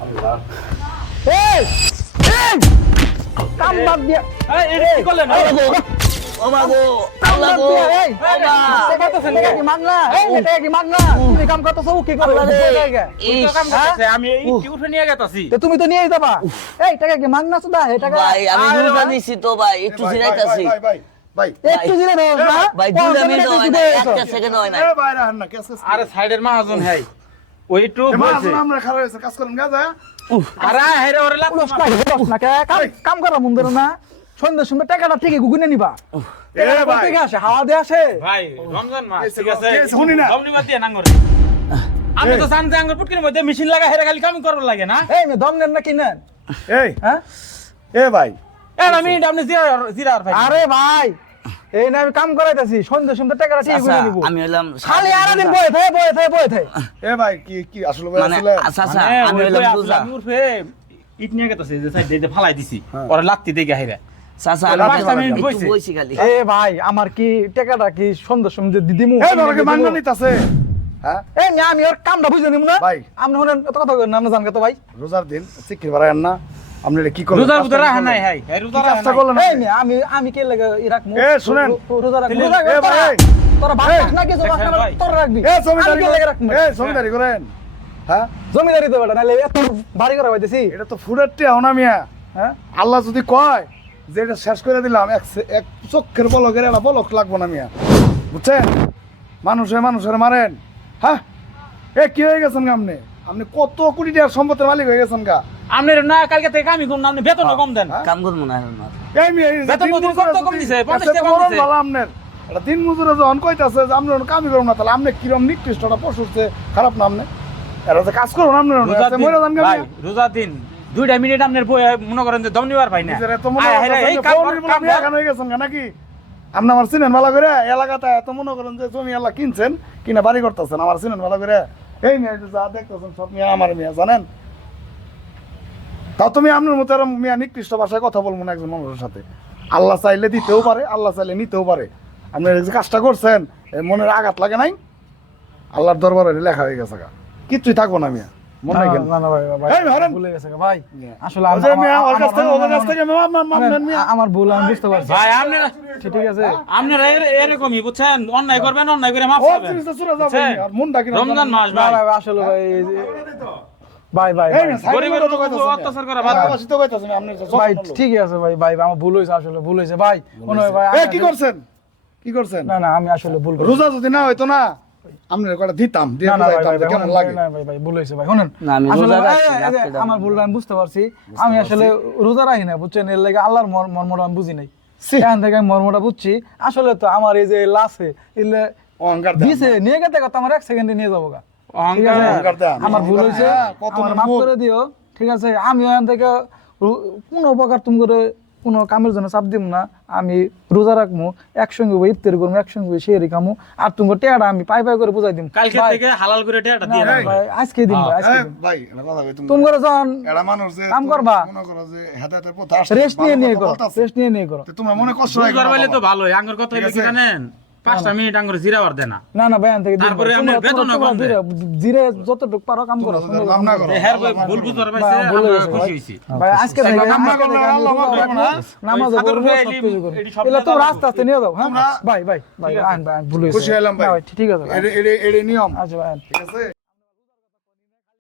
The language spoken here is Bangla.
আল্লাহ এই এই কাম বাদ দিয়া এই কি করলেন ও বাবু আল্লাহ গো এই বাবা। টাকা কি মাগলা এই টাকা কি মাগলা তুমি কাম করতেছো কি করবে তুই তো কাম করতেছে আমি এই কি উঠে নিয়ে গেতাছি তো তুমি তো নিয়েই যাবা এই টাকা কি মাগনা সুদা এই টাকা ভাই আমি রোজা নিছি তো ভাই একটু জিরাইতাছি একটু জিরে দাও না ভাই 2 মিনিট হয় না একটা সেকেন্ড হয় না আরে সাইডের মাহাজন ভাই ওই একটু বলছে আরে হেরে ওরে লাগ না কাম করা মন্দির না সন্ধ্যা সুন্দর টাকাটা ঠিকই গুগুনে নিবা থেকে আসে হাওয়া দিয়ে আসে ভাই রমজান মাস ঠিক আছে শুনি না। দমনিবাদ দিয়ে নাঙ্গরে আমি তো জানতে আঙ্গুর পুটকির মধ্যে মেশিন লাগা হেরে খালি কাম করব লাগে না এই মে দম নেন না কিনেন হ্যাঁ এর আমি আপনি জিরা আর ভাই আরে ভাই এই না আমি কাম করাইতাছি সন্ধ্যা সুন্দর টাকাটা ঠিকই গুনে নিব আমি হলাম খালি আর দিন বয়ে থাকে মানে আচ্ছা আমি হলাম রোজা আমি উঠে ইট নিয়ে গেতাছে যে সাইড দিয়ে ফালাই দিছি ওরে লাগতি দেখে হেরে চাচা পাঁচ আমি মিনিট একটু বইছি। বইছি খালি এ ভাই আমার কি টাকাটা কি সন্ধ্যা সুন্দর দিদিমু এই না আমি ওর কামটা বুঝে নিব না ভাই। আপনি হলেন এত কথা কইন না আমরা জান কত ভাই রোজার দিন চিকির বাড়ায় না আপনি এটা কি করলেন রোজার উদরা হানাই হাই রোজার কাজটা করলেন এই মেয়ে, আমি কে লাগে রাখমু এ, শুনেন। রোজা রাখমু এ, ভাই। তোরা ভাত খাস না কিছু দেখেন, ভাই। তোর রাখবি এ জমিদারি আমি কে লাগে রাখমু জমিদারি করেন হ্যাঁ জমিদারি তো বেটা নালে এত বাড়ি করা হইতেছি এটা তো ফুডের টিয়া না মিয়া হ্যাঁ আল্লাহ যদি কয় যে এটা শেষ করে দিলাম এক চোখের বলকের একটা বলক লাগবো না মিয়া বুঝছেন মানুষের মারেন হ্যাঁ এ কি হয়ে গেছেন গা আপনি আপনি কত কোটি টাকার সম্পত্তির মালিক হয়ে গেছেন গা আপনি না কালকে থেকে কামই করুন আপনি বেতন কম দেন কাম করব না এখন আর। এই মিয়া এই যে বেতন দিন মজুরি মজুরে কত কম যদি- দিছে? 50 এত টাকা কম মরণ দিছে। ভালো আপনার এটা দিন মজুরে যখন কইতাছে যে আপনি কামই করুন না তাহলে আপনি কিরম নিকৃষ্টটা পশুরছে খারাপ না আপনি এটা যে কাজ করুন আপনি রোজার দিন মরে যান গা ভাই মিয়া। রোজার দিন 2টা মিনিট আপনার বই মনে করেন যে দম নিবার ভাই না নিজের এত মনে আয় হেরে, এই করতেছেন যে কাম ফৌনির বলে কাম আপনি এখানে হয়ে গেছেন গা নাকি আপনি আমার চিনেন ভালো করে এলাকাতে এত মনে করেন যে জমি আল্লাহ কিনছেন কিনা বাড়ি করতেছেন আমার চিনেন ভালো করে এই মেয়ে যে যা দেখতেছেন সব মেয়ে আমার মেয়ে জানেন তাও তুমি আপনার মতো এরম মেয়ে নিকৃষ্ট ভাষায় কথা বলবো না একজন মানুষের সাথে আল্লাহ চাইলে দিতেও পারে আল্লাহ চাইলে নিতেও পারে আপনি এই যে কাজটা করছেন এই মনের আঘাত লাগে নাই আল্লাহর দরবারে লেখা হয়ে গেছে গা কিচ্ছুই থাকবো না মিয়া মনে রাখেন না না ভাই ভাই এই হরেন। ভুলে গেছে ভাই আসলে ওই যে মিয়া, ওর কাছ থেকে ওর কাছ থেকে মাপ মিয়া। আমার ভুল আমি বুঝতে পারছি ভাই আপনারা ঠিক আছে আপনারা এরকমই বুঝছেন অন্যায় করবেন অন্যায় করে মাফ ও পাবেন জিনিসটা চুরা যাবে বুঝছেন? আর মনটা কিনা রমজান মাস না ভাই ভাই আসলে ভাই এই যে- ভাই ভাই এই ভাই। না, গরিবের সাইকেলের মতো উপর কইতাছেন অত্যাচার না। করা বাদ দেন। এলাকাবাসী তো কইতাছেন, আপনি তো ভাই সচেতন লোক। ঠিকই আছে ভাই ভাই আমার ভুল হয়েছে আসলে ভুল হয়েছে ভাই মনে হয় ভাই এ, কি করছেন কি করছেন না না আমি আসলে ভুল করছি। রোজা যদি না হইতো না আপনার কটা দিতাম দিয়ে না না ভাই বুঝাইতাম ভাই যে ভাই, কেমন শুনেন, লাগে না ভাই ভাই ভুল হয়েছে ভাই শুনেন না, আমি আসলে রোজা ভাই, রাখছি, এই যে রাখতে দাও। আমার ভুলটা আমি বুঝতে পারছি আমি আসলে রোজা রাখি না বুঝছেন এর লাগে আল্লাহর মর্মটা আমি বুঝি নাই ছি। এখান থেকে আমি মর্মটা বুঝছি আসলে তো আমার এই যে লাসে এলে অহংকার দেন দিছে নিয়ে গেতে কথা আমার 1 সেকেন্ডে নিয়ে যাবো গা ঠিক আছে? অহংকার দেন। আমার ভুল হয়েছে হ্যাঁ, কত আমার বড় মাফ মুখ। করে দিও ঠিক আছে আমি এখান থেকে কোনো উপকার তুমি করে কোনো কামের জন্য চাপ দিব না আমি রোজা রাখবো একসঙ্গে ইফতারি করবো একসঙ্গে শেয়ারি খামো আর তুমি টেয়াটা আমি পাই পাই করে বুঝাই দিম কালকে ভাই, থেকে হালাল করে টাকাটা না, দিয়ে না, দেন ভাই, আজকে দিন ভাই আজকে এ, দিন ভাই এটা কথা কই তুমি করে যখন এরা মানুষ যে কাম করবা। মনে করো যে হেদায়েতের পথে আসছে রেস্ট ভালো নিয়ে কথা করো বলতাছে। রেস্ট নিয়ে করো তো তোমরা মনে কষ্ট হয় বুঝবার পাইলে তো ভালোই আঙ্গুর কথা ঠিক হইলে কি আছে। জানেন 5টা মিনিট আঙ্গুর জিরাবার দেনা না না ভাই থেকে দিন তারপরে ভাই। আমরা তোমরা- বেতনও তোমরা কম দেয়। জিরে যতটুকু পারো কাম করো তোমরা যদি নাম না করো হের ভুল বুঝবার পাইছে ভাই, ভুল আমরা হয়েছে, খুশি ভাই। হইছি ভাই আজকে থেকে নাম না আজকে করলে থেকে আমি আল্লাহ মাফ রোজা করবে রাখবো, না। নামাজও ওই পড়বো, সাধারণ সব কিছু করবো। এটি সব এগুলো নিয়ে তোমরা যাবো। আস্তে আস্তে নিয়ে যাও হ্যাঁ তোমরা- ভাই ভাই ভাই আইন ভাই ভুল হয়েছে খুশি হলাম ভাই না, ঠিক আছে ভাই। এডি নিয়ম আচ্ছা ভাই ঠিক আছে